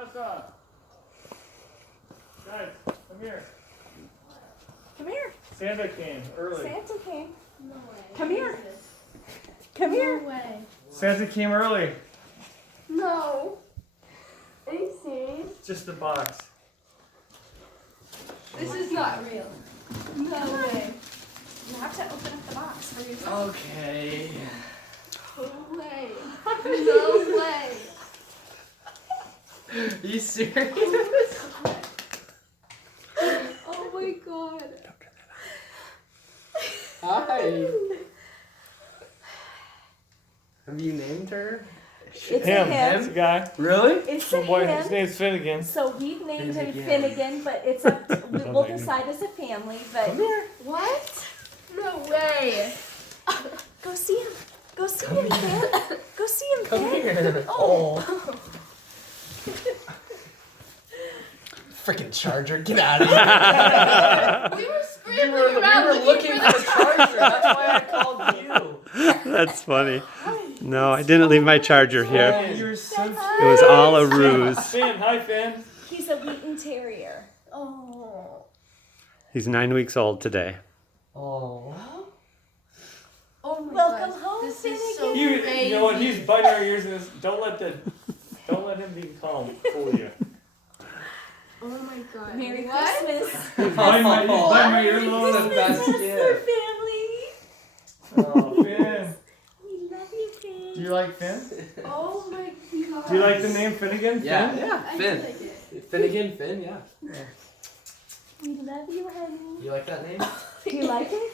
Martha. Guys, come here. Come here. Santa came early. Santa came. No way. Come here. Come here. No way. Santa came early. No. Are you serious? Just the box. This is not real. No way. You have to open up the box for yourself. Okay. No way. No way. Are you serious? Oh my god. Hi. Have you named her? It's Him. a That's him. a guy. Really? It's Little a boy. His him. name's Finnegan. So we've named him Finnegan. Finnegan, but it's up to, we'll decide as a family. But Come here. What? No way. go see him. Go see him, Finn. Go see him, Come Finn. here. Oh. Freaking charger, get out of here. We were we scrambling around were looking for the charger. That's why I called you. That's funny. No, I didn't leave my charger here. Oh, you're so It was all a ruse. Finn, hi Finn. He's a Wheaten Terrier. Oh. He's 9 weeks old today. Oh. Oh my Welcome gosh. home, This is so You crazy. know what? He's biting our ears in this. Don't let him be calm. Fool you. Oh my god. Merry What? Christmas. He's biting my Merry ears. Christmas. The best Christmas, gift. family. Oh, Finn. We love you, Finn. Do you like Finn? Oh my god. Do you like the name Finnegan? Yeah, Finn? yeah. I Finn. do like it. Finnegan, Finn, yeah. We love you, honey. You like that name? Do you like it?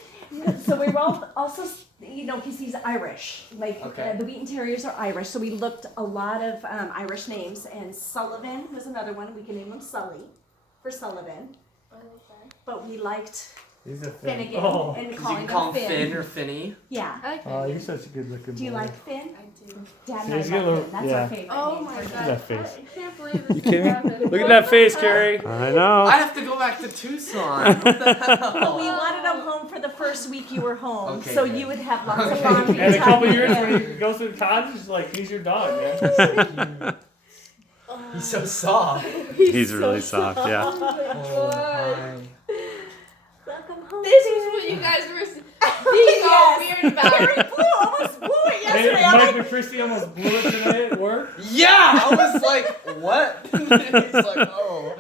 So we were all also, because he's Irish. Like Okay. the Wheaten Terriers are Irish, so we looked a lot of Irish names. And Sullivan was another one. We can name him Sully for Sullivan. I like that. But we liked He's a Finn. Finnegan Oh, and You calling can call him him Finn. Finn or Finny. Yeah. I like oh, that. you're such a good looking boy. Do you like Finn? I do. Dad and He's I got a love little- Finn. That's yeah. our favorite Oh name my for him. god. that face. I can't believe this You kidding me? happened. Look at that face, Carrie. I know. I have to go back to Tucson. What the hell? But we wanted him home for the first week you were home, Okay, so good. you would have lots of Okay. laundry. And a time couple with years him. when he goes to college, it's like he's your dog, man. He's so soft. He's really soft, yeah. Oh, hi. Welcome home. This is what you guys were being all weird about. Carrie almost blew it yesterday. Hey, I'm Mike like, and Christy almost blew it tonight at work. Yeah, I was like, what? He's like, oh.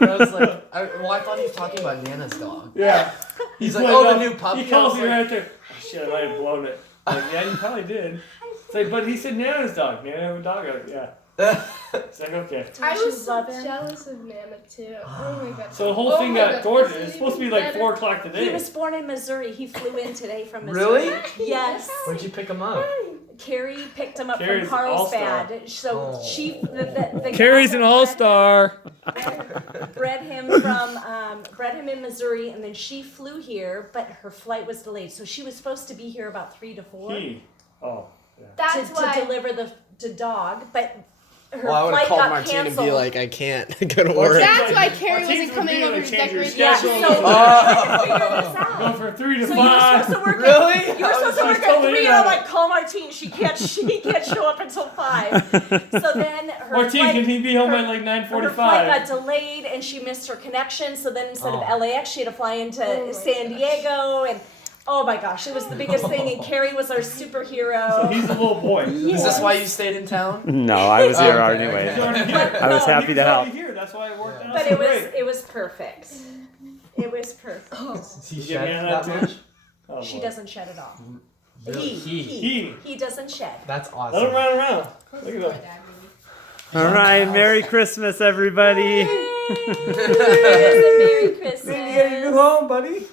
And I was like, I thought he was talking about Nana's dog. Yeah. He's like, played oh, up. the new puppy. He calls I you was right there. Oh, shit, I might have blown it. Like, yeah, you probably did. It's like, but he said Nana's dog. Nana have a dog. I'm like, yeah. like, It's like, okay. I She was so love him. jealous of Nana too. Oh my god. So the whole Oh thing my got God, thwarted. this is It's supposed to be even like better. 4 o'clock today. he was born in Missouri. He flew in today from Missouri. Really? Yes. Where'd you pick him up? Carrie picked him up Carrie's from an all-star. Carlsbad. So Oh. she, the Carrie's an all-star. bred him in Missouri, and then she flew here, but her flight was delayed. So she was supposed to be here about 3 to 4 He. Oh. Yeah. That's to why. deliver the dog, but her Well, I would have flight called got Martine and canceled. be like, I can't go to Or work. That's why Martine's Carrie wasn't would coming be over like to change your decorate yeah, so schedule. we trying to figure this out. Go from 3 to So 5. you were supposed to work Really? at, you were supposed to I was work so at 3, late and I'm on like, call Martine. She can't show up until 5. So then her Martine, flight, can he be home her- at like her flight 9:45? got delayed, and she missed her connection. So then instead of Oh. LAX, she had to fly into Oh my San gosh. Diego, and oh my gosh, it was the biggest thing. And Carrie was our So superhero. he's a little boy. Is this why you stayed in town? No, I was here Okay, anyway. He's already okay. here. I was No, happy He's to help. already here. That's why it worked out But so great. it was perfect. It was perfect. Does he You shed get me on that that much? too? Oh, She boy. doesn't shed at all. Really? He doesn't shed. That's Let him awesome. run around. Look at him. All right, Merry Christmas, everybody. Yay! It is a Merry Christmas. Man, you gotta go home, buddy.